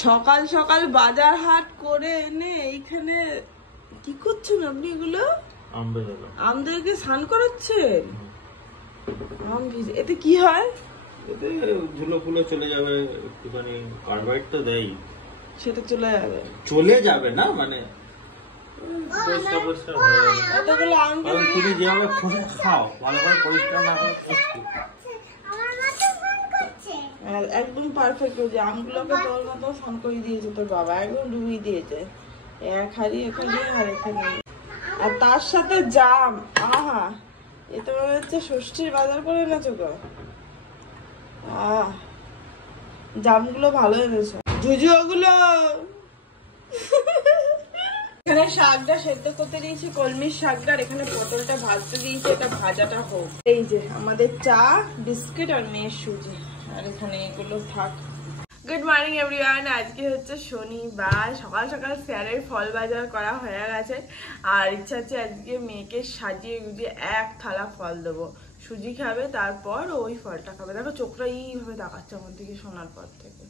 সকাল সকাল বাজার হাট করে এনে এইখানে কি করছেন আপনি? এগুলো আমদেরকে স্নান করাচ্ছেন? আম ভিজে এতে কি হয়? এতে ধুলো ফুলো চলে যাবে, একটুখানি কার্বাইড তো দেয়, সেটা চলে যাবে। চলে যাবে না মানে পরিষ্কার পরিষ্কার হয়ে যাবে। এতগুলো আম তুমি যেভাবে খুশি খাও, ভালো করে পরিষ্কার না করে একদম পারফেক্ট হয়েছে। আমগুলোকে তোর মতো স্নান করে দিয়েছে তোর বাবা, একদম ডুবিয়ে দিয়েছে। এক হাড়ি এখানে আর এখানে, আর তার সাথে জাম। আহা, এ তো মনে হচ্ছে ষষ্ঠীর বাজার করে এনেছো গো। জামগুলো ভালো এনেছো। জুজু ওগুলো এখানে শাকটা সেদ্ধ করতে দিয়েছি, কলমির শাকটা। এখানে পটলটা ভাজতে দিয়েছি, এটা ভাজাটা হোক। এই যে আমাদের চা, বিস্কিট আর মেয়ের সুজি, আর এখানে এগুলো থাক। Good morning everyone. আজকে হচ্ছে শনিবার, সকাল সকাল ফেয়ারের ফল বাজার করা হয়ে গেছে। আর ইচ্ছা আছে আজকে মেয়েকে সাজিয়ে গুজিয়ে এক থালা ফল দেবো। সুজি খাবে, তারপর ওই ফলটা খাবে। দেখো চোখটা এইভাবে তাকাচ্ছে আমার দিকে শোনার পর থেকে।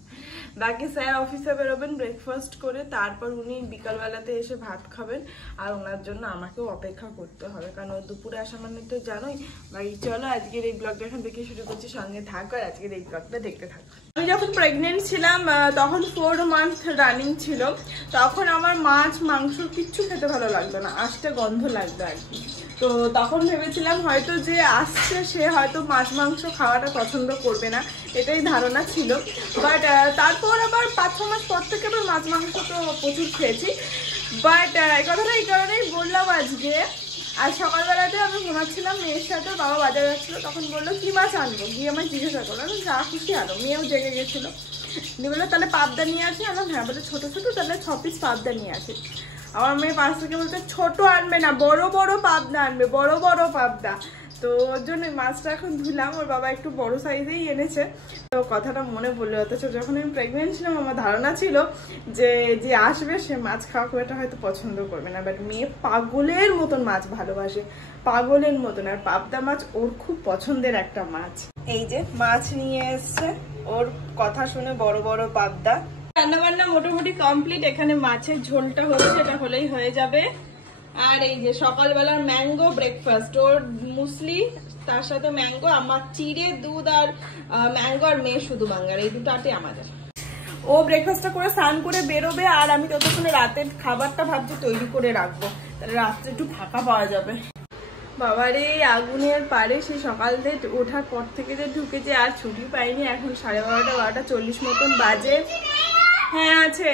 বাকি স্যার অফিসে বেরোবেন ব্রেকফাস্ট করে, তারপর উনি বিকালবেলাতে এসে ভাত খাবেন। আর ওনার জন্য আমাকেও অপেক্ষা করতে হবে, কারণ ও দুপুরে আসা মানে তো জানোই। বাকি চলো আজকের এই ব্লগটা এখন দেখে শুরু করছি, সঙ্গে থাকো আর আজকের এই ব্লগটা দেখতে থাকো। আমি যখন প্রেগনেন্ট ছিলাম তখন 4 মান্থ রানিং ছিল। তখন আমার মাছ মাংস কিচ্ছু খেতে ভালো লাগতো না, আস্তে গন্ধ লাগতো আর কি। তো তখন ভেবেছিলাম হয়তো যে আসছে সে হয়তো মাছ মাংস খাওয়াটা পছন্দ করবে না, এটাই ধারণা ছিল। বাট তারপর আবার 5-6 মাস পর থেকে আবার মাছ মাংস তো প্রচুর খেয়েছি। বাট এই কথাটা এই কারণেই বললাম আজকে। আর সকালবেলাতে আমি ঘুমাচ্ছিলাম, মেয়ের সাথে বাবা বাজারে যাচ্ছিলো, তখন বললো কি মাছ আনবো, গিয়ে আমায় জিজ্ঞাসা করলো। আমি যা খুশি আনো। মেয়েও জেগে গেছিলো, দিয়ে বললো তাহলে পাবদা নিয়ে আসি। আমি হ্যাঁ, বলে ছোটো ছোটো তাহলে 6 পিস পাবদা নিয়ে আসি। আমার মেয়ে পাশ থেকে বলতে ছোট আনবে না, বড় বড় পাবদা আনবে, বড় বড় পাবদা। তো ওর জন্য মাছটা এখন ধুলাম, ওর বাবা একটু বড় সাইজেই এনেছে। তো কথাটা মনে পড়লো, অথচ যখন আমি প্রেগনেন্ট ছিলাম আমার ধারণা ছিল যে যে আসবে সে মাছ খাওয়া খুব একটা হয়তো পছন্দ করবে না। বাট মেয়ে পাগলের মতন মাছ ভালোবাসে, পাগলের মতন। আর পাবদা মাছ ওর খুব পছন্দের একটা মাছ। এই যে মাছ নিয়ে এসছে, ওর কথা শুনে বড় বড় পাবদা। রান্না বান্না মোটামুটি কমপ্লিট। এখানে মাছের ঝোলটা হচ্ছে, এটা হলেই হয়ে যাবে। আর এই যে সকালবেলার ম্যাঙ্গো ব্রেকফাস্ট, ওর মুসলি তার সাথে ম্যাঙ্গো, আমার চিড়ে দুধ আর ম্যাঙ্গো, আর মেয়ে শুধু বাঙ্গার, এই দুটো আটে আমাদের। ও ব্রেকফাস্টটা করে স্নান করে বেরোবে, আর আমি ততক্ষণে রাতের খাবারটা ভাবছি তৈরি করে রাখবো, তাহলে রাত্রে একটু ফাঁকা পাওয়া যাবে। বাবারে আগুনের পারে সেই সকাল থেকে ওঠার পর থেকে যে ঢুকেছে, আর ছুটি পাইনি। এখন 12:30 12:40 মতন বাজে। হ্যাঁ আছে,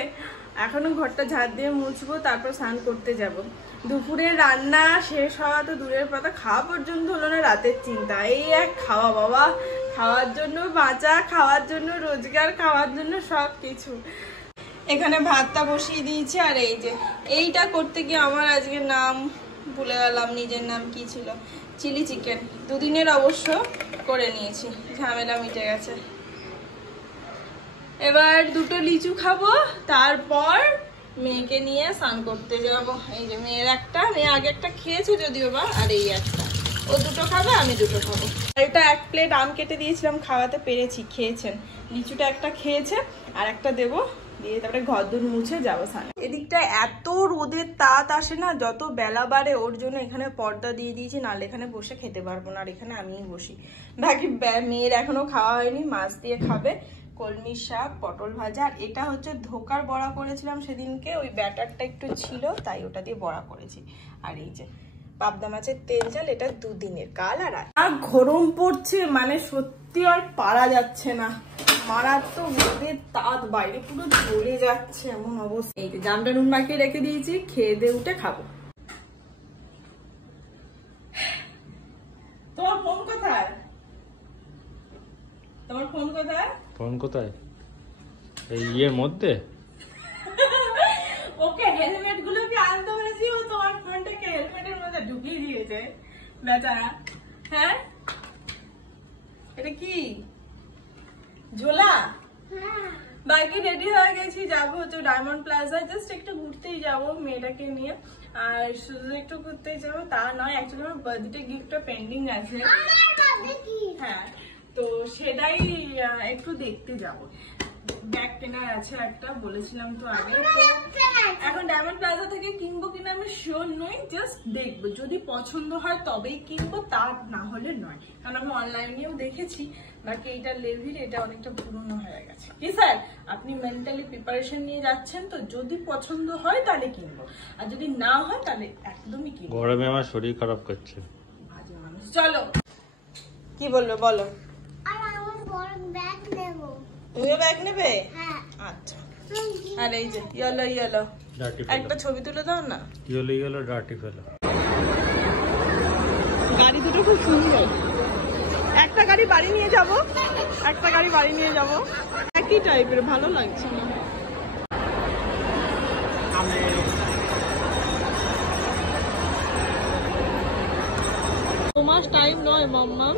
এখনো ঘরটা ঝাড় দিয়ে মুছবো, তারপর স্নান করতে যাব। দুপুরের রান্না শেষ হওয়া তো দূরের কথা, খাওয়া পর্যন্ত হলো না, রাতের চিন্তা। এই এক খাওয়া বাবা, খাওয়ার জন্য বাঁচা, খাওয়ার জন্য রোজগার, খাওয়ার জন্য সব কিছু। এখানে ভাতটা বসিয়ে দিয়েছি। আর এই যে এইটা করতে গিয়ে আমার আজকে নাম ভুলে গেলাম, নিজের নাম কি ছিল, চিলি চিকেন। 2 দিনের অবশ্য করে নিয়েছি, ঝামেলা মিটে গেছে। এবার 2টো লিচু খাবো, তারপর মেয়েকে নিয়ে স্নান করতে যাবো। এই যে মেয়ের একটা, মেয়ে আগে একটা খেয়েছে যদিও বা, আর এই একটা, ও 2টো খাবে আমি 2টো খাবো। এটা 1 প্লেট আম কেটে দিয়েছিলাম, খাওয়াতে পেরেছি, খেয়েছেন। লিচুটা একটা খেয়েছে, আর একটা দেবো, দিয়ে তারপরে ঘর দূর মুছে যাবো স্নানে। এদিকটা এত রোদের তাত আসে না, যত বেলা বাড়ে, ওর জন্য এখানে পর্দা দিয়ে দিয়েছি, নাহলে এখানে বসে খেতে পারবো না। আর এখানে আমিই বসি। বাকি মেয়ের এখনো খাওয়া হয়নি, মাছ দিয়ে খাবে, কলমির শাক, পটল ভাজা। আর এটা হচ্ছে ধোকার বড়া করেছিলাম সেদিনকে, ওই ব্যাটারটা একটু ছিল তাই ওটা দিয়ে বড়া করেছি। আর এই যে পাবদা মাছের তেল ঝাল, এটা 2 দিনের, কাল আর আজ। গরম পড়ছে মানে সত্যি আর পারা যাচ্ছে না, মারাত্মক রোদের তাত, বাইরে পুরো জ্বলে যাচ্ছে এমন অবস্থা। এই যে জামটা নুন মাখিয়ে রেখে দিয়েছি, খেয়ে দিয়ে উঠে খাবো। তোমার ফোন কোথায়? তোমার ফোন কোথায়? ফোন কোথায়? এই ইয়ের মধ্যে। ওকে হেলমেট গুলো কি আনতে বলেছি, ও তোমার ফোনটাকে হেলমেটের মধ্যে ঢুকিয়ে দিয়েছে বেচারা। হ্যাঁ এটা কি ঝোলা? বাকি রেডি হয়ে গেছি, যাবো হচ্ছে ডায়মন্ড প্লাজা। জাস্ট একটু ঘুরতেই যাবো মেয়েটাকে নিয়ে, আর শুধু একটু ঘুরতেই যাবো তা নয়, অ্যাকচুয়ালি আমার বার্থডে গিফটটা পেন্ডিং আছে। হ্যাঁ, তো সেটাই একটু দেখতে যাবো। ব্যাগ কেনার আছে একটা, বলেছিলাম তো আগে। এখন ডায়মন্ড প্লাজা থেকে কিনবো কিনা আমি শিওর নই, জাস্ট দেখবো, যদি পছন্দ হয় তবেই কিনবো, তা না হলে নয়। কারণ আমি অনলাইনেও দেখেছি, বাকি এইটা লেভির, এটা অনেকটা পুরনো হয়ে গেছে। কি স্যার, আপনি মেন্টালি প্রিপারেশন নিয়ে যাচ্ছেন তো, যদি পছন্দ হয় তাহলে কিনবো, আর যদি না হয় তাহলে একদমই কিনবো। গরমে আমার শরীর খারাপ করছে। চলো, কি বললো বলো। তুমিও ব্যাগ নেবে? আচ্টা, আর এই যে ইয়েলো ইয়েলো, একটা ছবি তুলে দাও না। ইয়েলো ইয়েলো ডার্টি ফেলো। গাড়ি দুটো খুব সুন্দর, একটা গাড়ি বাড়ি নিয়ে যাব, একটা গাড়ি বাড়ি নিয়ে যাব, একই টাইপের, ভালো লাগছে না। তোমার টাইম নয় মাম্মা,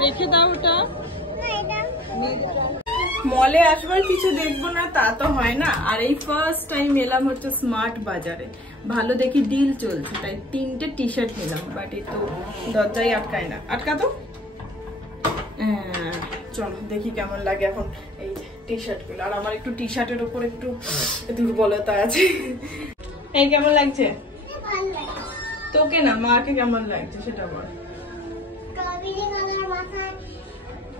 রেখে দাও ওটা। মলে আসবার কিছু দেখবো না তা তো হয় না, আর এই ফার্স্ট টাইম এলাম হচ্ছে স্মার্ট বাজারে, ভালো দেখি ডিল চলছে, তাই 3টে টি শার্ট নিলাম, বাট এই তো দরজাই আটকায় না। আটকা তো, চলো দেখি কেমন লাগে এখন এই টি শার্ট গুলো। আর আমার একটু টি শার্টের উপর একটু দুর্বলতা আছে। এই কেমন লাগছে তোকে? না, মাকে কেমন লাগছে সেটা বল।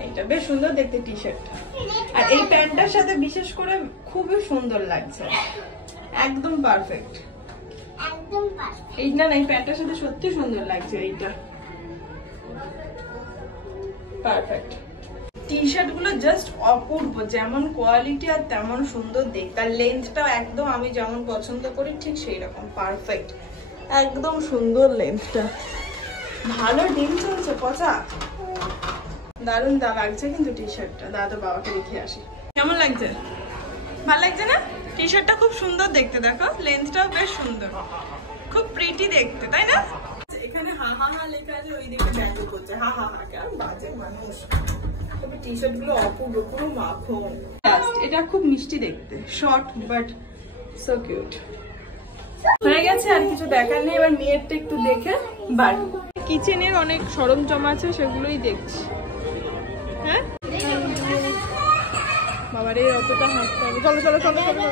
এইটা বেশ সুন্দর দেখতে টি শার্টটা, আর এই প্যান্টটার সাথে বিশেষ করে খুবই সুন্দর লাগছে, একদম পারফেক্ট। এই না, এই প্যান্টটার সাথে সত্যি সুন্দর লাগছে, এইটা পারফেক্ট। টি শার্ট গুলো জাস্ট অপূর্ব, যেমন কোয়ালিটি আর তেমন সুন্দর দেখতে, আর লেন্থটাও একদম আমি যেমন পছন্দ করি ঠিক সেই রকম পারফেক্ট, একদম সুন্দর লেন্থটা। ভালো ডিল চলছে পচা, দারুণ লাগছে কিন্তু টি শার্টটা। দাদা বাবাকে দেখে আসি কেমন লাগছে, ভালো লাগছে না? টি শার্টটা খুব সুন্দর দেখতে, দেখো লেন্থটাও বেশ সুন্দর, খুব প্রিটি দেখতে, তাই না? এখানে হা হা হা লেখা আছে, ওই দিকে ব্যাগ করছে হা হা হা, কেমন বাজে মানুষ। তবে টি শার্ট গুলো অপূর্ব, পুরো মাখন। এটা খুব মিষ্টি দেখতে, শর্ট বাট সো কিউট। হয়ে গেছে, আর কিছু দেখার নেই, এবার মেয়েরটা একটু দেখে বাড়ি। কিচেনের অনেক সরঞ্জাম আছে, সেগুলোই দেখছি। হ্যাঁ বাবারে, অতটা হাঁটতে হবে। চলো চলো চলো চলো।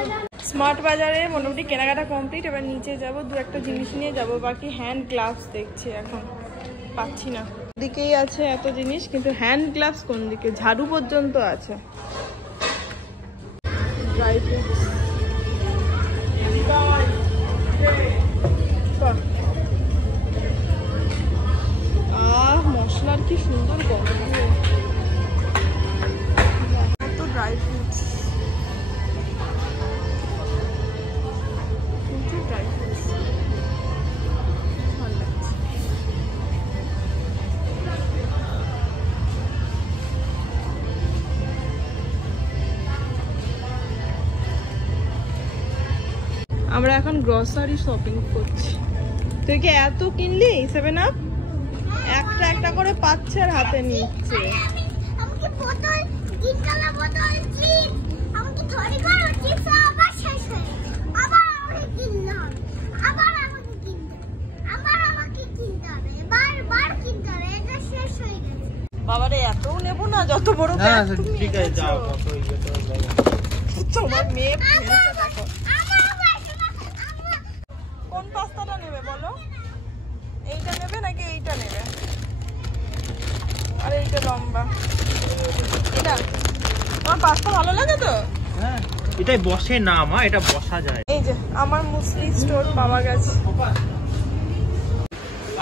স্মার্ট বাজারে মোটামুটি কেনাকাটা কমপ্লিট, এবার নিচে যাব, দু একটা জিনিস নিয়ে যাব, বাকি হ্যান্ড গ্লাভস দেখছি, এখন পাচ্ছি না। দিকেই আছে এত জিনিস, কিন্তু হ্যান্ড গ্লাভস কোন দিকে? ঝাড়ু পর্যন্ত আছে। ড্রাই ফ্রুটস, মশলার কি সুন্দর গন্ধ, কত ড্রাই ফ্রুটস, ড্রাই ফ্রুটস ভালো লাগছে। আমরা এখন গ্রসারি শপিং করছি। তুই কি এত কিনলি 7 আপ? একটা একটা করে পাচ্ছে আর হাতে নিচ্ছে। বাবারে এতও নেবো না, যত বড় ব্যাগ তুমি। ঠিক আছে যাও, কত ইয়ে তো যাও। তোমার মেয়ে ফেলছে দেখো। কোন পাস্তাটা নেবে বলো? এইটা নেবে নাকি এইটা নেবে? আরে এইটা লম্বা, এটা তোমার পাস্তা ভালো লাগে তো? হ্যাঁ, এটাই বসে না মা, এটা বসা যায়। এই যে আমার মুসলি স্টোর পাওয়া গেছে।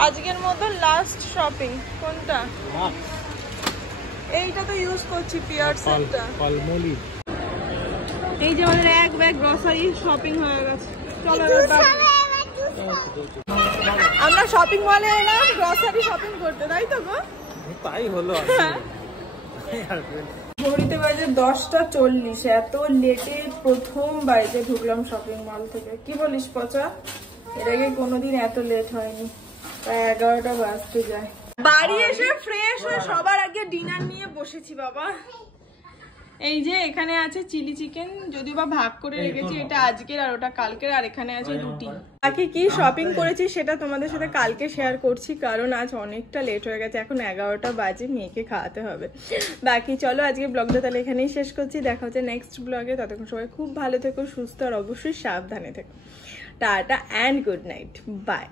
আজকের মতো লাস্ট শপিং কোনটা? এইটা তো ইউজ করছি, পিয়ারসেলটা। পালমোলিভ। এই যে আমাদের এক ব্যাগ গ্রসারি শপিং হয়ে গেছে। চলো আমরা শপিং মলে এলাম গ্রসারি শপিং করতে, তাই তো গো? তাই হলো। ঘড়িতে বাজে 10টা 40, এত লেটে প্রথম বাড়িতে ঢুকলাম শপিং মল থেকে। কি বলিস পচা? এর আগে কোনোদিন এত লেট হয়নি, প্রায় 11টা বাজতে যায়। বাড়ি এসে ফ্রেশ হয়ে সবার আগে ডিনার নিয়ে বসেছি বাবা। এই যে এখানে আছে চিলি চিকেন, যদিও বা ভাগ করে রেখেছি, এটা আজকের আর ওটা কালকের, আর এখানে আছে রুটি। বাকি কি শপিং করেছি সেটা তোমাদের সাথে কালকে শেয়ার করছি, কারণ আজ অনেকটা লেট হয়ে গেছে, এখন 11টা বাজে, মেয়েকে খাওয়াতে হবে। বাকি চলো আজকে ব্লগটা তাহলে এখানেই শেষ করছি, দেখা হচ্ছে নেক্সট ব্লগে। ততক্ষণ সবাই খুব ভালো থেকো, সুস্থ আর অবশ্যই সাবধানে থেকো। Tata and good night, by.